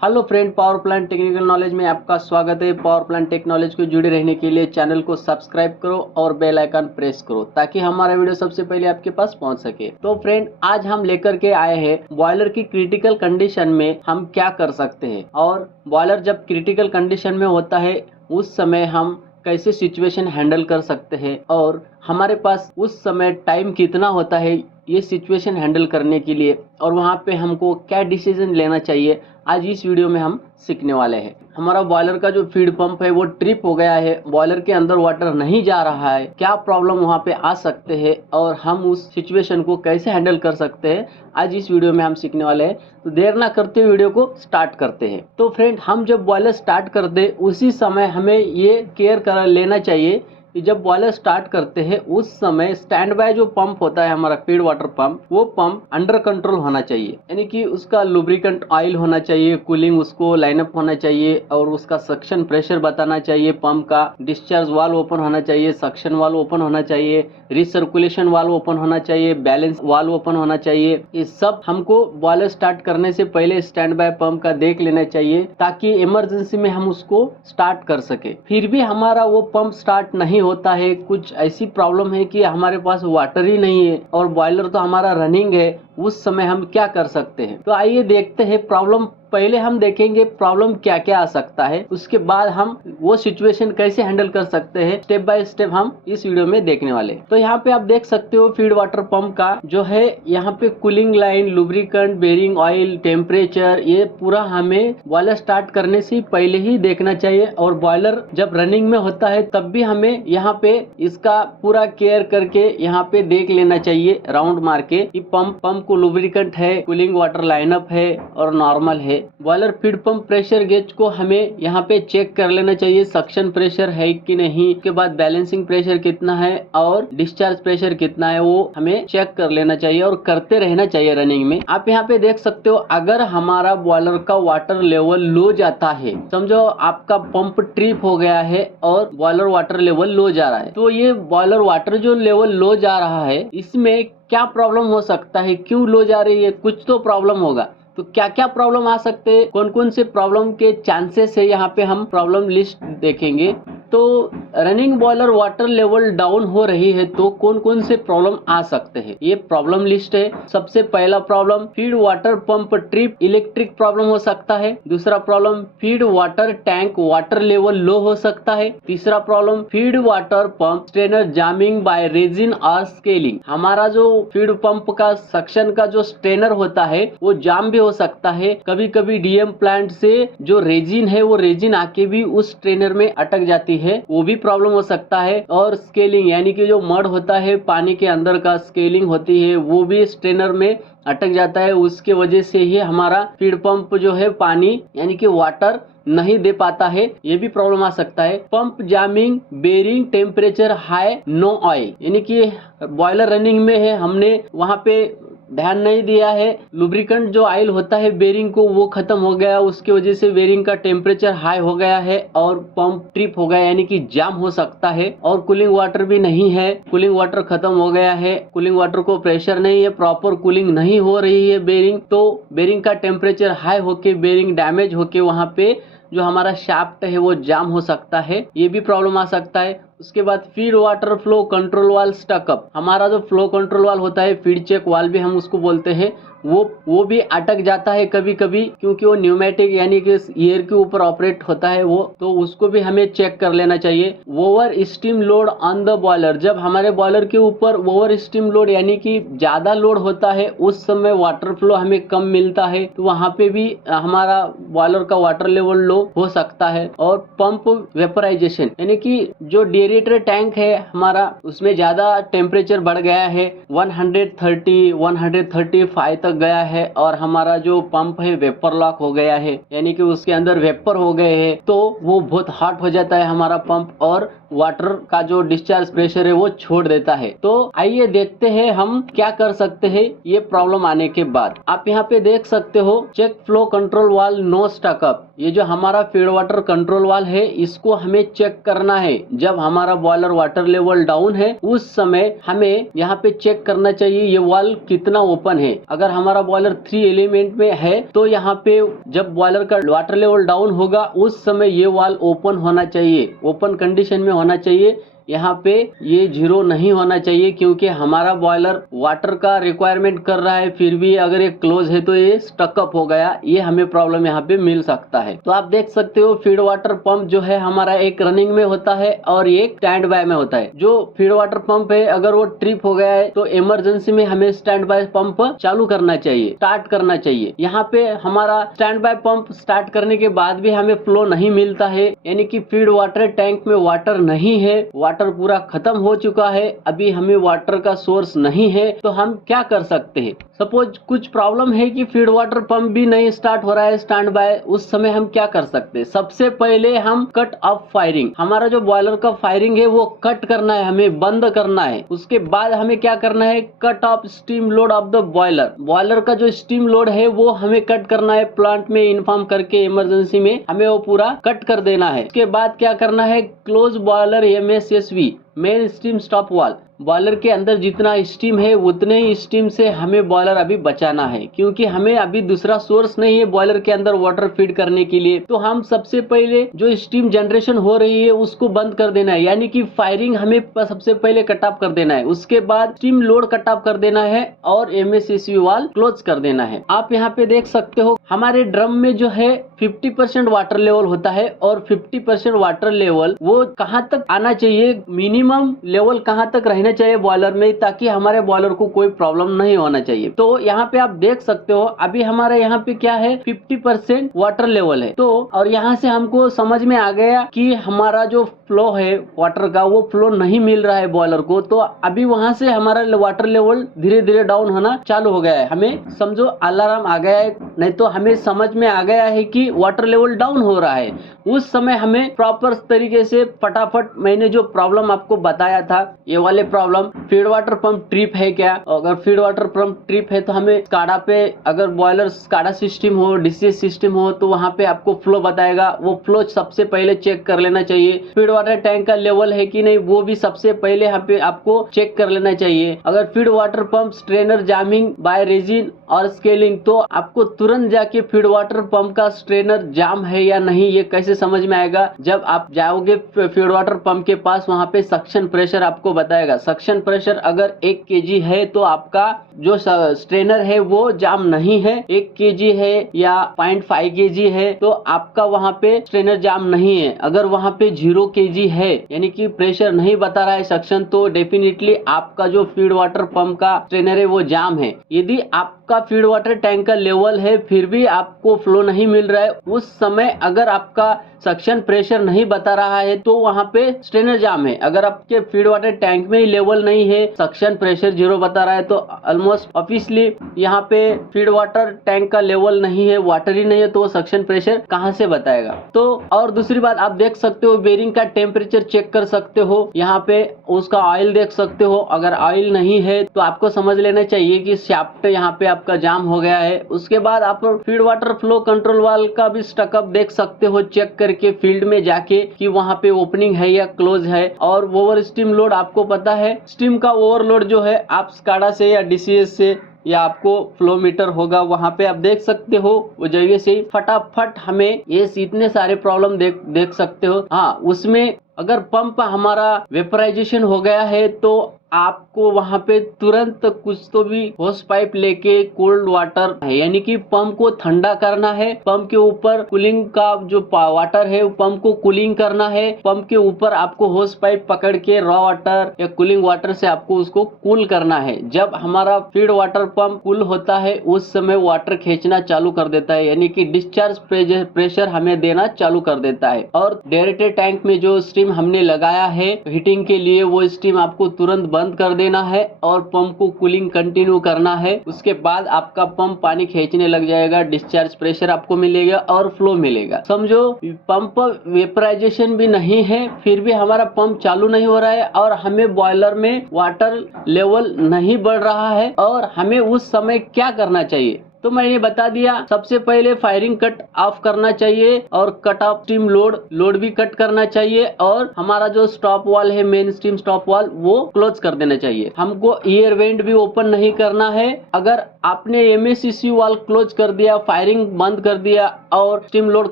Hello friend, power plant technical knowledge में आपका स्वागत है। पावर प्लांट टेक्नोलॉजी को जुड़े रहने के लिए चैनल को सब्सक्राइब करो और बेल आइकन प्रेस करो ताकि हमारा वीडियो सबसे पहले आपके पास पहुंच सके। तो फ्रेंड, आज हम लेकर के आए हैं बॉयलर की क्रिटिकल कंडीशन में हम क्या कर सकते हैं और बॉयलर जब क्रिटिकल कंडीशन में होता है उस समय हम कैसे सिचुएशन हैंडल कर सकते हैं और हमारे पास उस समय टाइम कितना होता है ये सिचुएशन हैंडल करने के लिए और वहाँ पे हमको क्या डिसीजन लेना चाहिए, आज इस वीडियो में हम सीखने वाले हैं। हमारा बॉयलर का जो फीड पंप है वो ट्रिप हो गया है, बॉयलर के अंदर वाटर नहीं जा रहा है, क्या प्रॉब्लम वहाँ पे आ सकते हैं और हम उस सिचुएशन को कैसे हैंडल कर सकते हैं, आज इस वीडियो में हम सीखने वाले हैं। तो देर ना करते हुए वीडियो को स्टार्ट करते हैं। तो फ्रेंड, हम जब बॉयलर स्टार्ट करते उसी समय हमें ये केयर कर लेना चाहिए कि जब बॉयलर स्टार्ट करते हैं उस समय स्टैंड बाय जो पंप होता है हमारा फीड वाटर पंप, वो पंप अंडर कंट्रोल होना चाहिए, यानी कि उसका लुब्रिकेंट ऑयल होना चाहिए, कूलिंग उसको लाइनअप होना चाहिए और उसका सक्शन प्रेशर बताना चाहिए, पंप का डिस्चार्ज वाल्व ओपन होना चाहिए, सक्शन वाल्व ओपन होना चाहिए, रिसर्कुलेशन वाल्व ओपन होना चाहिए, बैलेंस वाल्व ओपन होना चाहिए। ये सब हमको बॉयलर स्टार्ट करने से पहले स्टैंड बाय पंप का देख लेना चाहिए ताकि इमरजेंसी में हम उसको स्टार्ट कर सके। फिर भी हमारा वो पंप स्टार्ट नहीं होता है, कुछ ऐसी प्रॉब्लम है कि हमारे पास वाटर ही नहीं है और बॉयलर तो हमारा रनिंग है, उस समय हम क्या कर सकते हैं। तो आइए देखते हैं प्रॉब्लम। पहले हम देखेंगे प्रॉब्लम क्या क्या आ सकता है, उसके बाद हम वो सिचुएशन कैसे हैंडल कर सकते हैं, स्टेप बाय स्टेप हम इस वीडियो में देखने वाले। तो यहाँ पे आप देख सकते हो फीड वाटर पंप का जो है, यहाँ पे cooling line, lubricant, bearing oil, temperature, ये पूरा हमें बॉयलर स्टार्ट करने से पहले ही देखना चाहिए और बॉयलर जब रनिंग में होता है तब भी हमें यहाँ पे इसका पूरा केयर करके यहाँ पे देख लेना चाहिए राउंड मार के कि पंप को लुब्रिकेंट है, कूलिंग वाटर लाइनअप है और नॉर्मल है। Boiler feed pump pressure gauge को हमें यहाँ पे चेक कर लेना चाहिए, सक्शन प्रेशर है कि नहीं, उसके बाद बैलेंसिंग प्रेशर कितना है और डिस्चार्ज प्रेशर कितना है वो हमें चेक कर लेना चाहिए और करते रहना चाहिए रनिंग में। आप यहाँ पे देख सकते हो, अगर हमारा बॉयलर का वाटर लेवल लो जाता है, समझो आपका पंप ट्रिप हो गया है और बॉयलर वाटर लेवल लो जा रहा है, तो ये बॉयलर वाटर जो लेवल लो जा रहा है इसमें क्या प्रॉब्लम हो सकता है, क्यों लो जा रही है, कुछ तो प्रॉब्लम होगा। तो क्या क्या प्रॉब्लम आ सकते हैं, कौन कौन से प्रॉब्लम के चांसेस है, यहाँ पे हम प्रॉब्लम लिस्ट देखेंगे। तो running boiler water level down हो रही है तो कौन कौन से प्रॉब्लम आ सकते हैं, ये प्रॉब्लम लिस्ट है। सबसे पहला problem, feed water pump trip, electric problem हो सकता है। दूसरा problem, feed water tank water level low हो सकता है। तीसरा problem, feed water pump strainer jamming by resin और स्केलिंग, हमारा जो फीड पंप का सक्शन का जो स्ट्रेनर होता है वो जाम भी हो सकता है। कभी कभी डीएम प्लांट से जो रेजिन है वो रेजिन आके भी उस स्ट्रेनर में अटक जाती है, वो भी प्रॉब्लम हो सकता है। और स्केलिंग यानी कि जो मड होता है पानी के अंदर का स्केलिंग होती है वो भी स्ट्रेनर में अटक जाता है, उसके वजह से ही हमारा फीड पंप जो है पानी यानी कि वाटर नहीं दे पाता है, ये भी प्रॉब्लम आ सकता है। Pump jamming, bearing temperature high, no oil, यानी कि बॉयलर रनिंग में है, हमने वहाँ पे ध्यान नहीं दिया है, लुब्रिकेंट जो ऑयल होता है बेरिंग को वो खत्म हो गया, उसकी वजह से बेरिंग का टेम्परेचर हाई हो गया है और पंप ट्रिप हो गया यानी कि जाम हो सकता है। और कूलिंग वाटर भी नहीं है, कूलिंग वाटर खत्म हो गया है, कूलिंग वाटर को प्रेशर नहीं है, प्रॉपर कूलिंग नहीं हो रही है बेरिंग, तो बेरिंग का टेम्परेचर हाई होके बेरिंग डैमेज होके वहाँ पे जो हमारा शाफ्ट है वो जाम हो सकता है, ये भी प्रॉब्लम आ सकता है। उसके बाद feed water flow control valve stuck up, हमारा जो फ्लो कंट्रोल वाल्व होता है, फीड चेक वाल्व भी हम उसको बोलते हैं, वो भी अटक जाता है कभी कभी, क्योंकि वो न्यूमेटिक यानी कि एयर के ऊपर ऑपरेट होता है वो, तो उसको भी हमें चेक कर लेना चाहिए। Over steam load on the boiler, जब हमारे बॉयलर के ऊपर ओवर स्टीम लोड यानी कि ज्यादा लोड होता है उस समय वाटर फ्लो हमें कम मिलता है, तो वहाँ पे भी हमारा बॉयलर का वाटर लेवल लो हो सकता है। और पंप वेपराइजेशन यानी कि जो डेरिएटर टैंक है हमारा, उसमें ज्यादा टेम्परेचर बढ़ गया है, 130 135 तक गया है और हमारा जो पंप है वेपर लॉक हो गया है, यानी कि उसके अंदर वेपर हो गए हैं, तो वो बहुत हॉट हो जाता है हमारा पंप और वाटर का जो डिस्चार्ज प्रेशर है वो छोड़ देता है। तो आइए देखते हैं हम क्या कर सकते हैं ये प्रॉब्लम आने के बाद। आप यहाँ पे देख सकते हो, check flow control valve no stuck up, ये जो हमारा फीड वाटर कंट्रोल वाल्व है इसको हमें चेक करना है। जब हमारा बॉयलर वाटर लेवल डाउन है उस समय हमें यहाँ पे चेक करना चाहिए ये वाल्व कितना ओपन है। अगर हमारा बॉयलर 3 एलिमेंट में है तो यहाँ पे जब बॉयलर का वाटर लेवल डाउन होगा उस समय ये वाल्व ओपन होना चाहिए, ओपन कंडीशन में होना चाहिए। यहाँ पे ये 0 नहीं होना चाहिए क्योंकि हमारा बॉयलर वाटर का रिक्वायरमेंट कर रहा है, फिर भी अगर ये क्लोज है तो ये स्टकअप हो गया, ये हमें प्रॉब्लम यहाँ पे मिल सकता है। तो आप देख सकते हो फीड वाटर पंप जो है हमारा एक रनिंग में होता है और एक स्टैंड बाय में होता है। जो फीड वाटर पंप है अगर वो ट्रिप हो गया है तो इमरजेंसी में हमें स्टैंड बाय पंप चालू करना चाहिए, स्टार्ट करना चाहिए। यहाँ पे हमारा स्टैंड बाय पंप स्टार्ट करने के बाद भी हमें फ्लो नहीं मिलता है, यानी कि फीड वाटर टैंक में वाटर नहीं है, वाटर पूरा खत्म हो चुका है, अभी हमें वाटर का सोर्स नहीं है, तो हम क्या कर सकते हैं। सपोज कुछ प्रॉब्लम है कि फीड वाटर पंप भी नहीं स्टार्ट हो रहा है स्टैंड बाय, उस समय हम क्या कर सकते हैं। सबसे पहले हम कट ऑफ फायरिंग, हमारा जो बॉयलर का फायरिंग है वो कट करना है, हमें बंद करना है। उसके बाद हमें क्या करना है, cut off steam load of the boiler, boiler का जो स्टीम लोड है वो हमें कट करना है, प्लांट में इन्फॉर्म करके इमरजेंसी में हमें वो पूरा कट कर देना है। उसके बाद क्या करना है, close boiler MSSV main steam stop valve, boiler के अंदर जितना स्टीम है उतने ही स्टीम से हमें बॉयलर अभी बचाना है, क्योंकि हमें अभी दूसरा सोर्स नहीं है बॉयलर के अंदर वाटर फीड करने के लिए। तो हम सबसे पहले जो स्टीम जनरेशन हो रही है उसको बंद कर देना है, यानी कि फायरिंग हमें सबसे पहले कट ऑफ कर देना है। उसके बाद स्टीम लोड कट ऑफ कर देना है और MSSV वाल्व क्लोज कर देना है। आप यहाँ पे देख सकते हो हमारे ड्रम में जो है 50% वाटर लेवल होता है और 50% वाटर लेवल वो कहाँ तक आना चाहिए, मिनिमम लेवल कहाँ तक रहना चाहिए बॉयलर में, ताकि हमारे बॉयलर को कोई प्रॉब्लम नहीं होना चाहिए। तो यहाँ पे आप देख सकते हो अभी हमारे यहाँ पे क्या है 50% वाटर लेवल है। तो और यहाँ से हमको समझ में आ गया कि हमारा जो फ्लो है वाटर का वो फ्लो नहीं मिल रहा है बॉयलर को, तो अभी वहां से हमारा वाटर लेवल धीरे धीरे डाउन होना चालू हो गया है। हमें समझो अलार्म आ गया है, नहीं तो हमें समझ में आ गया है कि वाटर लेवल डाउन हो रहा है। उस समय हमें प्रॉपर तरीके से फटाफट, मैंने जो प्रॉब्लम आपको बताया था ये वाले problem, feed water pump trip है क्या, अगर फीड वाटर पंप ट्रिप है तो हमें स्काडा पे, अगर बॉयलर स्काडा सिस्टम हो, DCS सिस्टम हो तो वहां पे आपको फ्लो बताएगा, वो फ्लो सबसे पहले चेक कर लेना चाहिए। फीड वाटर टैंक का लेवल है कि नहीं वो भी सबसे पहले यहाँ पे आपको चेक कर लेना चाहिए। अगर feed water pump strainer jamming by resin और स्केलिंग, तो आपको तुरंत जाके फीड वाटर पंप का स्ट्रेनर जाम है या नहीं ये कैसे समझ में आएगा, जब आप जाओगे फीड वाटर पंप के पास, वहां पे सक्शन प्रेशर आपको बताएगा। सक्शन प्रेशर अगर 1 kg है तो आपका जो स्ट्रेनर है वो जाम नहीं है, 1 kg है या 0.5 kg है तो आपका वहां पे स्ट्रेनर जाम नहीं है। अगर वहां पे 0 kg है यानी कि प्रेशर नहीं बता रहा है सक्शन, तो डेफिनेटली आपका जो फीड वाटर पंप का स्ट्रेनर है वो जाम है। यदि आपका फीड वाटर टैंक का लेवल है फिर भी आपको फ्लो नहीं मिल रहा है, उस समय अगर आपका सक्शन प्रेशर नहीं बता रहा है तो वहां पे स्ट्रेनर जाम है। अगर आपके फीड वाटर टैंक में ही लेवल नहीं है, सक्शन प्रेशर 0 बता रहा है, तो ऑलमोस्ट ऑब्वियसली यहाँ पे फीड वाटर टैंक का लेवल नहीं है, वाटर ही नहीं है, तो सक्शन प्रेशर कहाँ से बताएगा। तो और दूसरी बात आप देख सकते हो बेरिंग का टेम्परेचर चेक कर सकते हो, यहाँ पे उसका ऑयल देख सकते हो। अगर ऑयल नहीं है तो आपको समझ लेना चाहिए कि शाफ्ट यहाँ पे आपका जाम हो गया है। उसके बाद आप feed water flow control valve का भी स्टकअप देख सकते हो चेक करके फील्ड में जाके कि वहां पे ओपनिंग है या क्लोज है। और ओवर स्टीम लोड आपको पता है, स्टीम का ओवरलोड जो है आप स्काडा से या DCS से या आपको फ्लो मीटर होगा वहां पे आप देख सकते हो, वो जगह से ही फटाफट हमें ये इतने सारे प्रॉब्लम देख सकते हो। हाँ, उसमें अगर पंप हमारा वेपराइजेशन हो गया है तो आपको वहां पे तुरंत कुछ तो भी होस पाइप लेके कोल्ड वाटर है, यानी कि पंप को ठंडा करना है। पंप के ऊपर कूलिंग का जो वाटर है पंप को कूलिंग करना है। पंप के ऊपर आपको होस पाइप पकड़ के रॉ वाटर या कूलिंग वाटर से आपको उसको कूल करना है। जब हमारा फीड वाटर पंप कूल होता है उस समय वाटर खींचना चालू कर देता है, यानी कि डिस्चार्ज प्रेशर हमें देना चालू कर देता है। और डेरेटेड टैंक में जो स्टीम हमने लगाया है हीटिंग के लिए, वो स्टीम आपको तुरंत बंद कर देना है और पंप को कूलिंग कंटिन्यू करना है। उसके बाद आपका पंप पानी खींचने लग जाएगा, डिस्चार्ज प्रेशर आपको मिलेगा और फ्लो मिलेगा। समझो पंप वेपराइजेशन भी नहीं है फिर भी हमारा पंप चालू नहीं हो रहा है और हमें बॉयलर में वाटर लेवल नहीं बढ़ रहा है, और हमें उस समय क्या करना चाहिए। तो मैंने बता दिया, सबसे पहले फायरिंग कट ऑफ करना चाहिए और कट ऑफ स्टीम लोड भी कट करना चाहिए और हमारा जो स्टॉप वाल है, मेन स्टीम स्टॉप वाल, वो क्लोज कर देना चाहिए। हमको एयर वेंट भी ओपन नहीं करना है। अगर आपने MACC वाल क्लोज कर दिया, फायरिंग बंद कर दिया और स्टीम लोड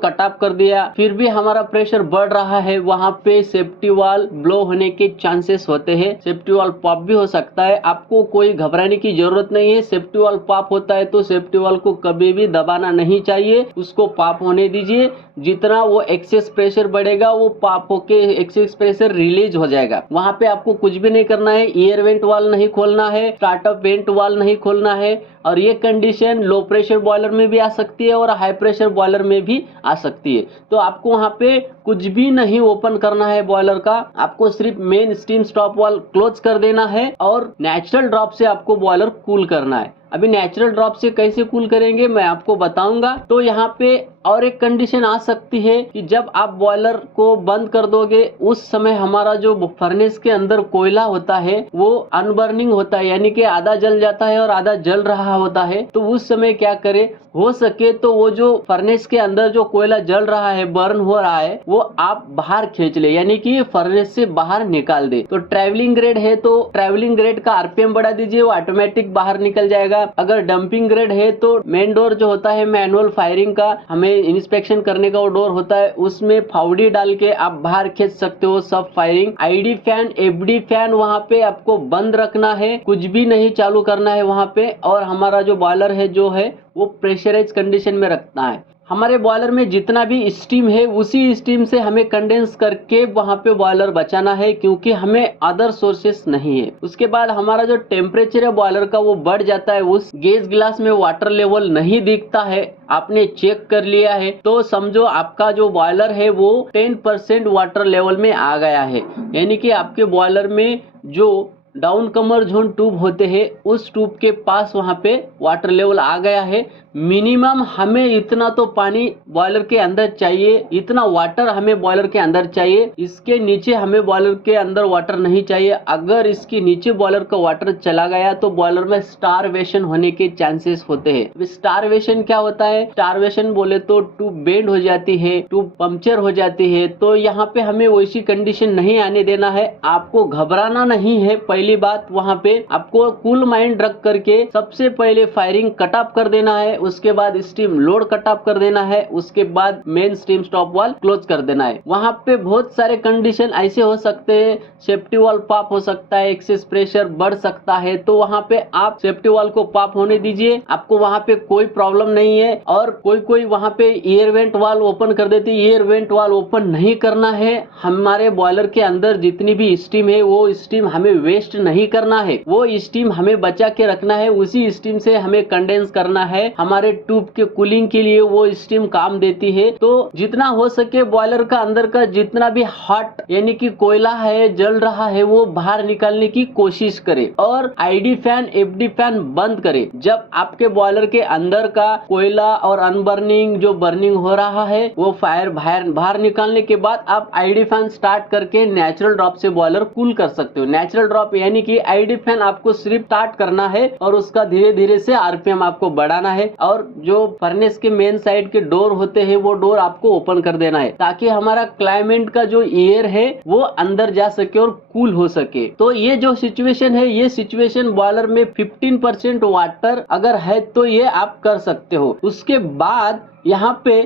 कट ऑफ कर दिया, फिर भी हमारा प्रेशर बढ़ रहा है, वहां पे सेफ्टी वाल ब्लो होने के चांसेस होते हैं, सेफ्टी वाल पॉप भी हो सकता है। आपको कोई घबराने की जरूरत नहीं है। सेफ्टी वाल पॉप होता है तो सेफ्टी वाल को कभी भी दबाना नहीं चाहिए, उसको पॉप होने दीजिए। जितना वो एक्सेस प्रेशर बढ़ेगा वो पॉप होके एक्सेस प्रेशर रिलीज हो जाएगा। वहां पे आपको कुछ भी नहीं करना है, एयर वेंट वाल नहीं खोलना है, स्टार्टअप वेंट वाल नहीं खोलना है। और ये कंडीशन लो प्रेशर बॉयलर में भी आ सकती है और हाई प्रेशर बॉयलर में भी आ सकती है। तो आपको वहां पे कुछ भी नहीं ओपन करना है बॉयलर का, आपको सिर्फ मेन स्टीम स्टॉप वाल क्लोज कर देना है और नेचुरल ड्रॉप से आपको बॉयलर कूल करना है। अभी नेचुरल ड्रॉप से कैसे कूल करेंगे मैं आपको बताऊंगा। तो यहाँ पे और एक कंडीशन आ सकती है कि जब आप बॉयलर को बंद कर दोगे उस समय हमारा जो फर्नेस के अंदर कोयला होता है वो अनबर्निंग होता है, यानी कि आधा जल जाता है और आधा जल रहा होता है। तो उस समय क्या करें, हो सके तो वो जो फर्नेस के अंदर जो कोयला जल रहा है, बर्न हो रहा है, वो आप बाहर खींच ले, यानी कि फर्नेस से बाहर निकाल दे। तो ट्रैवलिंग ग्रेड है तो ट्रैवलिंग ग्रेड का RPM बढ़ा दीजिए, वो ऑटोमेटिक बाहर निकल जाएगा। अगर डंपिंग ग्रेड है तो मेन डोर जो होता है मैनुअल फायरिंग का, हमें इंस्पेक्शन करने का वो डोर होता है, उसमें फाउडी डाल के आप बाहर खींच सकते हो सब firing. ID fan, FD fan वहां पे आपको बंद रखना है, कुछ भी नहीं चालू करना है वहां पे। और हमारा जो बॉयलर है जो है वो प्रेशराइज कंडीशन में रखना है। हमारे बॉयलर में जितना भी स्टीम है उसी स्टीम से हमें कंडेंस करके वहां पे बॉयलर बचाना है, क्योंकि हमें अदर सोर्सेस नहीं है। उसके बाद हमारा जो टेम्परेचर है बॉयलर का वो बढ़ जाता है, उस गेज गिलास में वाटर लेवल नहीं दिखता है, आपने चेक कर लिया है तो समझो आपका जो बॉयलर है वो 10% वाटर लेवल में आ गया है। यानी कि आपके बॉयलर में जो डाउन कमर जोन ट्यूब होते हैं उस ट्यूब के पास वहां पे वाटर लेवल आ गया है। मिनिमम हमें इतना तो पानी बॉयलर के अंदर चाहिए, इतना वाटर हमें बॉयलर के अंदर चाहिए, इसके नीचे हमें बॉयलर के अंदर वाटर नहीं चाहिए। अगर इसके नीचे बॉयलर का वाटर चला गया तो बॉयलर में स्टारवेशन होने के चांसेस होते हैं। स्टारवेशन क्या होता है, स्टारवेशन बोले तो ट्यूब बेंड हो जाती है, ट्यूब पंक्चर हो जाती है। तो यहाँ पे हमें वैसी कंडीशन नहीं आने देना है, आपको घबराना नहीं है। पहली बात वहां पे आपको कूल माइंड रख करके सबसे पहले फायरिंग कट ऑफ कर देना है, उसके बाद स्टीम लोड कट ऑफ कर देना है, उसके बाद मेन स्टीम स्टॉप वाल क्लोज कर देना है। वहां पे बहुत सारे कंडीशन ऐसे हो सकते हैं, सेफ्टी वाल पॉप हो सकता है, एक्सेस प्रेशर बढ़ सकता है, तो वहां पे आप सेफ्टी वाल को पॉप होने दीजिए, आपको वहां पे कोई प्रॉब्लम नहीं है। और कोई वहां पे एयर वेंट वाल ओपन कर देती है, एयर वेंट वाल ओपन नहीं करना है। हमारे बॉयलर के अंदर जितनी भी स्टीम है वो स्टीम हमें वेस्ट नहीं करना है, वो स्टीम हमें बचा के रखना है, उसी स्टीम से हमें कंडेंस करना है। हमारे ट्यूब के कूलिंग के लिए वो स्टीम काम देती है। तो जितना हो सके बॉयलर का अंदर का जितना भी हॉट यानी कि कोयला है, जल रहा है, वो बाहर निकालने की कोशिश करे और ID फैन, FD फैन बंद करे। जब आपके बॉयलर के अंदर का कोयला और अनबर्निंग जो बर्निंग हो रहा है वो फायर बाहर निकालने के बाद आप ID फैन स्टार्ट करके नेचुरल ड्रॉप से बॉयलर कूल कर सकते हो। नेचुरल ड्रॉप यानी कि ID फैन आपको सिर्फ स्टार्ट करना है और उसका धीरे धीरे से RPM आपको बढ़ाना है और जो फर्नेस के मेन साइड के डोर होते हैं वो डोर आपको ओपन कर देना है, ताकि हमारा क्लाइमेट का जो एयर है वो अंदर जा सके और कूल हो सके। तो ये जो सिचुएशन है, ये सिचुएशन बॉयलर में 15% वाटर अगर है तो ये आप कर सकते हो। उसके बाद यहाँ पे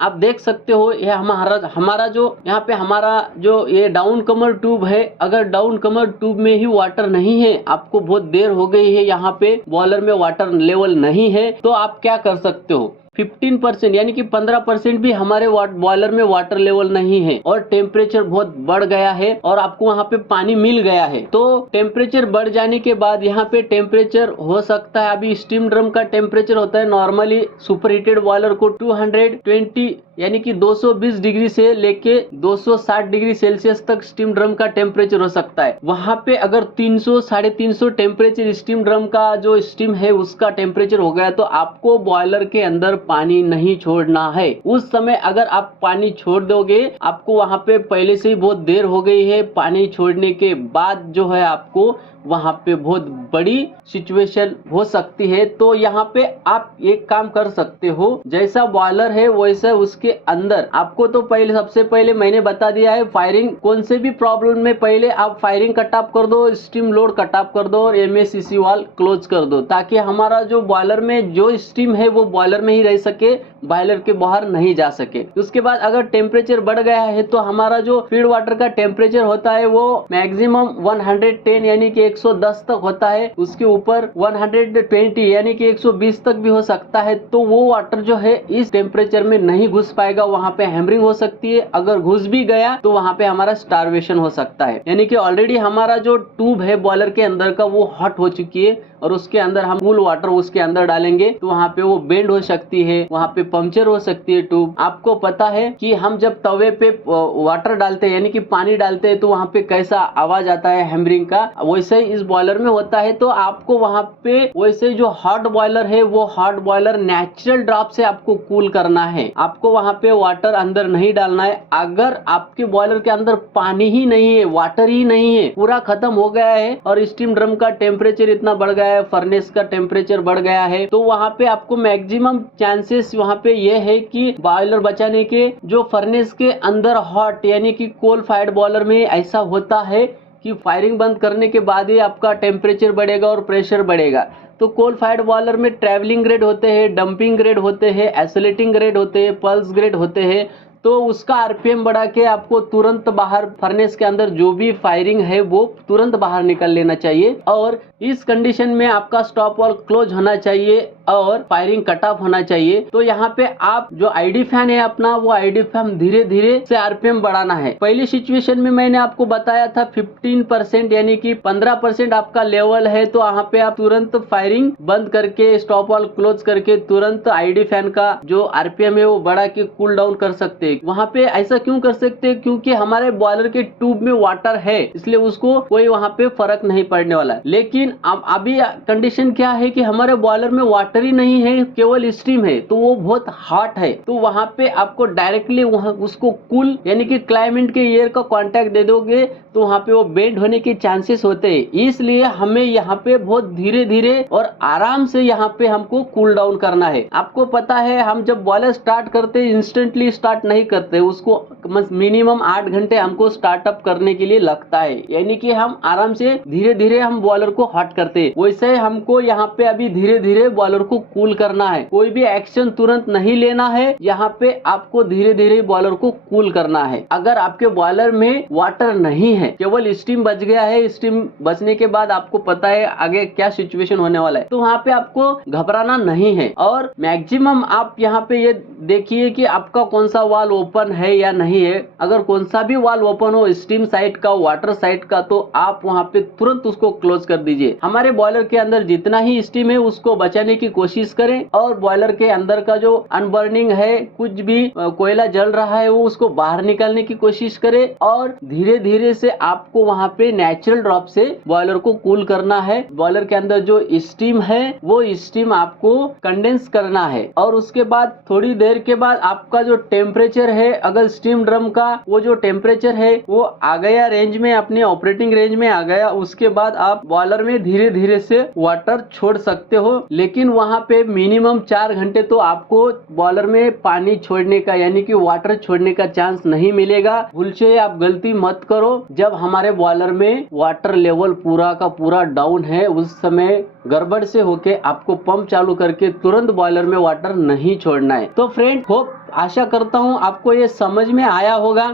आप देख सकते हो ये हमारा जो यहाँ पे हमारा जो ये डाउन कमर ट्यूब है, अगर डाउन कमर ट्यूब में ही वाटर नहीं है, आपको बहुत देर हो गई है, यहाँ पे बॉयलर में वाटर लेवल नहीं है, तो आप क्या कर सकते हो, 15% यानी कि 15% भी हमारे बॉयलर में वाटर लेवल नहीं है और टेम्परेचर बहुत बढ़ गया है और आपको वहाँ पे पानी मिल गया है। तो टेम्परेचर बढ़ जाने के बाद यहाँ पे टेम्परेचर हो सकता है, अभी स्टीम ड्रम का टेम्परेचर होता है नॉर्मली सुपर हीटेड बॉयलर को 220 यानी कि 220 डिग्री से लेके 260 डिग्री सेल्सियस तक स्टीम ड्रम का टेम्परेचर हो सकता है। वहां पे अगर 300 350 टेम्परेचर स्टीम ड्रम का जो स्टीम है उसका टेम्परेचर हो गया तो आपको बॉयलर के अंदर पानी नहीं छोड़ना है। उस समय अगर आप पानी छोड़ दोगे, आपको वहां पे पहले से ही बहुत देर हो गई है, पानी छोड़ने के बाद जो है आपको वहाँ पे बहुत बड़ी सिचुएशन हो सकती है। तो यहाँ पे आप एक काम कर सकते हो, जैसा बॉयलर है वैसा उसके अंदर आपको तो पहले सबसे पहले मैंने बता दिया है, फायरिंग कौन से भी प्रॉब्लम में पहले आप फायरिंग कट ऑफ कर दो, स्टीम लोड कट ऑफ कर दो और MACC वाल्व क्लोज कर दो, ताकि हमारा जो बॉयलर में जो स्टीम है वो बॉयलर में ही रह सके, बॉयलर के बाहर नहीं जा सके। उसके बाद अगर टेम्परेचर बढ़ गया है तो हमारा जो फीड वाटर का टेम्परेचर होता है वो मैक्सिमम 110 यानी कि 110 तक होता है, उसके ऊपर 120 यानी कि 120 तक भी हो सकता है। तो वो वाटर जो है इस टेम्परेचर में नहीं घुस पाएगा, वहां पे हैमरिंग हो सकती है। अगर घुस भी गया तो वहां पे हमारा स्टारवेशन हो सकता है, यानी कि ऑलरेडी हमारा जो ट्यूब है बॉयलर के अंदर का वो हॉट हो चुकी है और उसके अंदर हम कूल वाटर उसके अंदर डालेंगे तो वहाँ पे वो बेंड हो सकती है, वहाँ पे पंक्चर हो सकती है ट्यूब। आपको पता है कि हम जब तवे पे वाटर डालते हैं यानी कि पानी डालते हैं तो वहाँ पे कैसा आवाज आता है हैमरिंग का, वैसे ही इस बॉयलर में होता है। तो आपको वहाँ पे वैसे जो हॉट बॉयलर है वो हॉट बॉयलर नेचुरल ड्रॉप से आपको कूल करना है, आपको वहाँ पे वाटर अंदर नहीं डालना है। अगर आपके बॉयलर के अंदर पानी ही नहीं है, वाटर ही नहीं है, पूरा खत्म हो गया है और स्टीम ड्रम का टेम्परेचर इतना बढ़ गया है, फर्नेस का टेम्परेचर बढ़ गया है, तो वहाँ पे आपको मैक्सिमम चांसेस वहाँ पे ये है कि बॉयलर बचाने के, जो फर्नेस के अंदर हॉट यानी कि कोल फायर्ड बॉयलर में ऐसा होता है कि फायरिंग बंद करने के बाद ही आपका टेम्परेचर बढ़ेगा और प्रेशर बढ़ेगा। तो कोल फायर्ड बॉयलर में ट्रैवलिंग ग्रेड होते हैं, डंपिंग ग्रेड होते हैं, एसिलेटिंग ग्रेड होते हैं, पल्स ग्रेड होते हैं। तो उसका RPM बढ़ा के आपको तुरंत बाहर फर्नेस के अंदर जो भी फायरिंग है वो तुरंत बाहर निकल लेना चाहिए। और इस कंडीशन में आपका स्टॉप वाल्व क्लोज होना चाहिए और फायरिंग कट ऑफ होना चाहिए। तो यहाँ पे आप जो ID फैन है अपना, वो ID फैन धीरे धीरे से RPM बढ़ाना है। पहली सिचुएशन में मैंने आपको बताया था 15% यानी कि 15% आपका लेवल है, तो वहाँ पे आप तुरंत फायरिंग बंद करके स्टॉप वाल्व क्लोज करके तुरंत ID फैन का जो RPM है वो बढ़ा के कूल डाउन कर सकते हैं। वहाँ पे ऐसा क्यों कर सकते हैं, क्योंकि हमारे बॉयलर के ट्यूब में वाटर है, इसलिए उसको कोई वहाँ पे फर्क नहीं पड़ने वाला है। लेकिन अब अभी कंडीशन क्या है कि हमारे बॉयलर में वाटर ही नहीं है, केवल स्टीम है, तो वो बहुत हॉट है। तो वहाँ पे आपको डायरेक्टली वहाँ उसको कूल यानी कि क्लाइमेट के एयर का कांटेक्ट दे दोगे तो वहाँ पे वो बेंड होने के चांसेस होते हैं। इसलिए हमें यहाँ पे बहुत धीरे धीरे और आराम से यहाँ पे हमको कूल डाउन करना है। आपको पता है हम जब बॉयलर स्टार्ट करते इंस्टेंटली स्टार्ट नहीं करते, उसको मिनिमम 8 घंटे हमको स्टार्टअप करने के लिए लगता है, यानी कि हम आराम से धीरे धीरे हम बॉयलर को हॉट करते हैं। वैसे हमको यहाँ पे अभी धीरे धीरे बॉयलर को कूल करना है, कोई भी एक्शन तुरंत नहीं लेना है, यहाँ पे आपको धीरे धीरे बॉयलर को कूल करना है। अगर आपके बॉयलर में वाटर नहीं है, केवल स्टीम बच गया है, स्टीम बचने के बाद आपको पता है आगे क्या सिचुएशन होने वाला है, तो वहाँ पे आपको घबराना नहीं है। और मैक्सिमम आप यहाँ पे ये देखिए कि आपका कौन सा वाल्व ओपन है या नहीं है। अगर कौन सा भी वाल्व ओपन हो, स्टीम साइड का, वाटर साइड का, तो आप वहाँ पे तुरंत उसको क्लोज कर दीजिए। हमारे बॉयलर के अंदर जितना ही स्टीम है उसको बचाने की कोशिश करें और बॉयलर के अंदर का जो अनबर्निंग है, कुछ भी कोयला जल रहा है, वो उसको बाहर निकालने की कोशिश करें और धीरे धीरे से आपको वहाँ पे नेचुरल ड्रॉप से बॉयलर को कूल करना है। बॉयलर के अंदर जो स्टीम है वो स्टीम आपको कंडेंस करना है और उसके बाद थोड़ी देर के बाद आपका जो टेम्परेचर है, अगर स्टीम ड्रम का वो जो टेम्परेचर है वो आ गया रेंज में, अपने ऑपरेटिंग रेंज में आ गया, उसके बाद आप बॉयलर में धीरे धीरे से वाटर छोड़ सकते हो। लेकिन वहाँ पे मिनिमम 4 घंटे तो आपको बॉयलर में पानी छोड़ने का यानी कि वाटर छोड़ने का चांस नहीं मिलेगा। भूल से आप गलती मत करो। जब हमारे बॉयलर में वाटर लेवल पूरा का पूरा डाउन है, उस समय गड़बड़ से होके आपको पंप चालू करके तुरंत बॉयलर में वाटर नहीं छोड़ना है। तो फ्रेंड, होप आशा करता हूँ आपको ये समझ में आया होगा।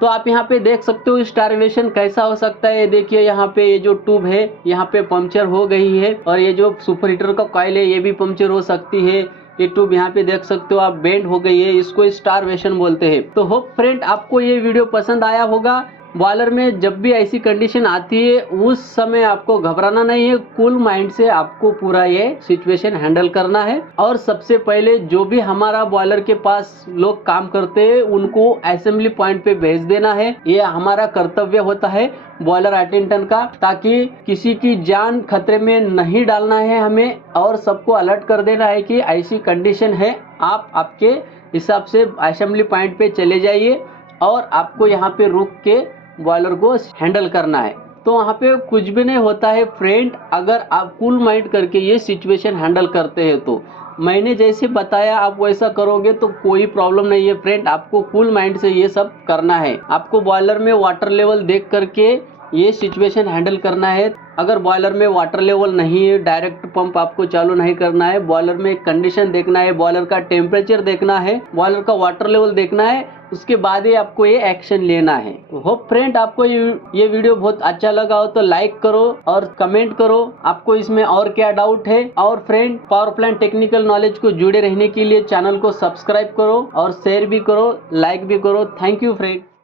तो आप यहाँ पे देख सकते हो स्टारवेशन कैसा हो सकता है। देखिए यहाँ पे ये जो ट्यूब है यहाँ पे पंक्चर हो गई है और ये जो सुपर हीटर का कॉइल है ये भी पंक्चर हो सकती है। ये ट्यूब यहाँ पे देख सकते हो आप, बेंड हो गई है, इसको स्टारवेशन बोलते हैं। तो होप फ्रेंड आपको ये वीडियो पसंद आया होगा। बॉयलर में जब भी ऐसी कंडीशन आती है उस समय आपको घबराना नहीं है, कूल माइंड से आपको पूरा ये सिचुएशन हैंडल करना है। और सबसे पहले जो भी हमारा बॉयलर के पास लोग काम करते हैं उनको असेंबली पॉइंट पे भेज देना है। ये हमारा कर्तव्य होता है बॉयलर अटेंडेंट का, ताकि किसी की जान खतरे में नहीं डालना है हमें और सबको अलर्ट कर देना है कि ऐसी कंडीशन है। आप आपके हिसाब से असेंबली पॉइंट पे चले जाइए और आपको यहाँ पे रुक के बॉयलर को हैंडल करना है। तो वहाँ पे कुछ भी नहीं होता है फ्रेंड, अगर आप कूल माइंड करके ये सिचुएशन हैंडल करते हैं तो मैंने जैसे बताया आप वैसा करोगे तो कोई प्रॉब्लम नहीं है फ्रेंड। आपको कूल माइंड से ये सब करना है। आपको बॉयलर में वाटर लेवल देख करके ये सिचुएशन हैंडल करना है। अगर बॉयलर में वाटर लेवल नहीं है, डायरेक्ट पंप आपको चालू नहीं करना है। बॉयलर में कंडीशन देखना है, बॉयलर का टेम्परेचर देखना है, बॉयलर का वाटर लेवल देखना है, उसके बाद ही आपको ये एक्शन लेना है। तो होप फ्रेंड आपको ये वीडियो बहुत अच्छा लगा हो तो लाइक करो और कमेंट करो आपको इसमें और क्या डाउट है। और friend power plant technical knowledge को जुड़े रहने के लिए चैनल को सब्सक्राइब करो और शेयर भी करो, लाइक भी करो। Thank you friend.